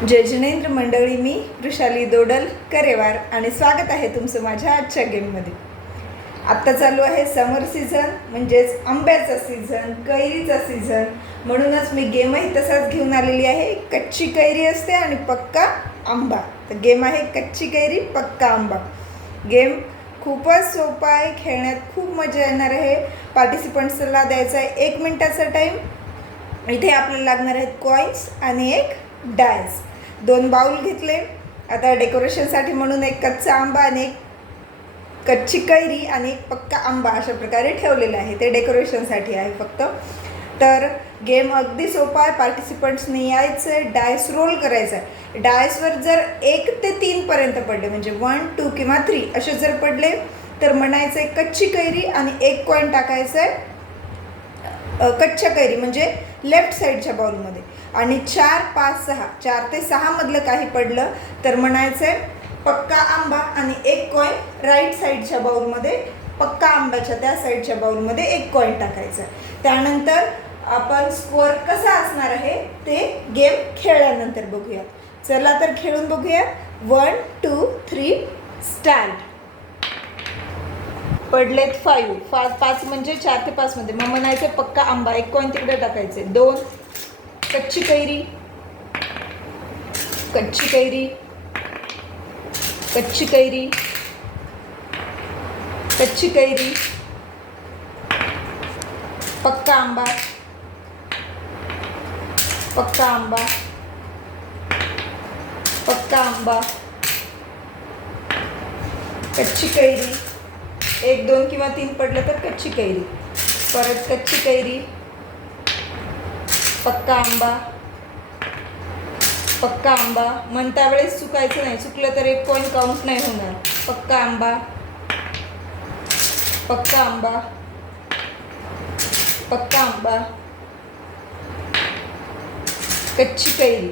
जय जिनेंद्र मंडळी, मी वृषाली दोडल करेवार आणि स्वागत आहे तुमचं माझ्या आजच्या गेममध्ये. आत्ता चालू आहे समर सीझन, म्हणजेच आंब्याचा सीझन, कैरीचा सीझन. म्हणूनच मी गेमही तसाच घेऊन आलेली आहे. कच्ची कैरी असते आणि पक्का आंबा. तर गेम आहे कच्ची कैरी पक्का आंबा. गेम खूपच सोपा आहे, खेळण्यात खूप मजा येणार आहे. पार्टिसिपंट्सला द्यायचा आहे 1 मिनिटाचा टाईम. इथे आपल्याला लागणार आहेत कॉईन्स आणि एक डायस. 2 बाउल घेतले. आता डेकोरेशनसाठी म्हणून एक कच्चा आंबा आणि एक कच्ची कैरी आणि एक पक्का आंबा अशा प्रकारे ठेवलेलं आहे. ते डेकोरेशनसाठी आहे फक्त. तर गेम अगदी सोपा आहे. पार्टिसिपंट्सनी यायचं आहे, डायस रोल करायचं आहे. डायसवर जर 1 ते 3 पर्यंत पडले, म्हणजे 1, 2 किंवा 3 असे जर पडले तर म्हणायचं आहे कच्ची कैरी आणि 1 कॉईन टाकायचं आहे कच्च्या कैरी म्हणजे लेफ्ट साईडच्या बाउलमध्ये. आणि 4, 5, 6 4 ते 6 मधलं काही पडलं तर म्हणायचं आहे पक्का आंबा आणि 1 कॉईन राईट साईडच्या बाउलमध्ये, पक्का आंब्याच्या त्या साईडच्या बाउलमध्ये 1 कॉईन टाकायचं आहे. त्यानंतर आपण स्कोअर कसा असणार आहे ते गेम खेळल्यानंतर बघूया. चला तर खेळून बघूया. 1, 2, 3 स्टार्ट. पडलेत 5 म्हणजे 4 ते 5 मध्ये. मग म्हणायचं पक्का आंबा, 1 कॉईन तिकडे टाकायचे. 2 कच्ची कैरी, कच्ची कैरी, कच्ची कैरी, कच्ची कैरी, पक्का आंबा, पक्का आंबा, पक्का आंबा, कच्ची कैरी. 1, 2 किंवा 3 पडलं तर कच्ची कैरी. परत कच्ची कैरी, पक्का आंबा, पक्का आंबा. म्हणता वेळेस चुकायचं नाही. चुकलं तर 1 कॉईन काउंट नाही होणार. पक्का आंबा, पक्का आंबा, पक्का आंबा, कच्ची कैरी.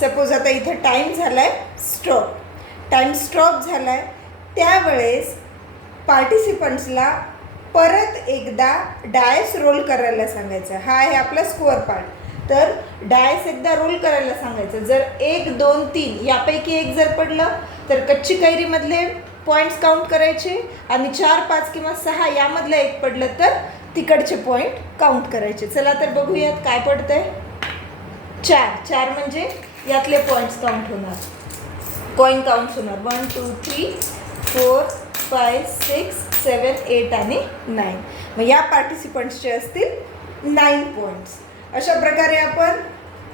सपोज आता इथं टाईम झालाय स्टॉप. टाईम स्टॉप झालाय त्यावेळेस पार्टिसिपंट्सला परत एकदा डायस रोल करायला सांगायचं. हा आहे आपला स्कोअर पार्ट. तर डायस एकदा रोल करायला सांगायचं. जर 1, 2, 3 यापैकी 1 जर पडलं तर कच्ची कैरीमधले पॉईंट्स काउंट करायचे आणि 4, 5 किंवा 6 यामधलं 1 पडलं तर तिकडचे पॉईंट काउंट करायचे. चला तर बघूयात काय पडतंय. 4 म्हणजे यातले पॉईंट्स काउंट होणार, कॉईन काउंट होणार. 1, 2, 3, 4, 5, 6, 7, 8 आणि 9. मग या पार्टिसिपंट्सचे असतील 9 पॉईंट्स. अशा प्रकारे आपण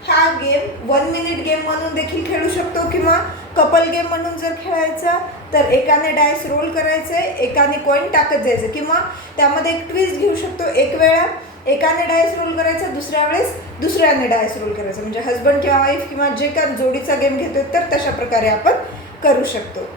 हा गेम 1 मिनिट गेम म्हणून देखील खेळू शकतो किंवा कपल गेम म्हणून जर खेळायचा तर एकाने डायस रोल करायचं आहे, एकाने कॉईन टाकत जायचं. किंवा त्यामध्ये एक ट्विस्ट घेऊ शकतो. एक वेळा एकाने डायस रोल करायचा, दुसऱ्या वेळेस दुसऱ्याने डायस रोल करायचं. म्हणजे हजबंड किंवा वाईफ किंवा जे का जोडीचा गेम घेतो तर तशा प्रकारे आपण करू शकतो.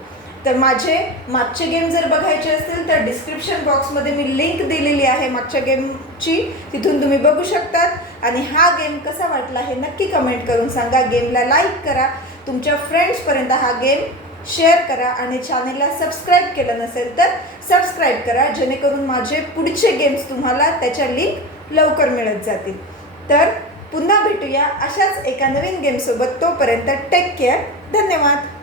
तर माझे मागचे गेम जर बघायचे असतील तर डिस्क्रिप्शन बॉक्समध्ये मी लिंक दिलेली आहे मागच्या गेमची, तिथून तुम्ही बघू शकतात. आणि हा गेम कसा वाटला हे नक्की कमेंट करून सांगा. गेमला लाईक करा, तुमच्या फ्रेंड्सपर्यंत हा गेम शेअर करा आणि चॅनलला सबस्क्राईब केलं नसेल तर सबस्क्राईब करा, जेणेकरून माझे पुढचे गेम्स तुम्हाला त्याच्या लिंक लवकर मिळत जातील. तर पुन्हा भेटूया अशाच एका नवीन गेमसोबत. तोपर्यंत टेक केअर. धन्यवाद.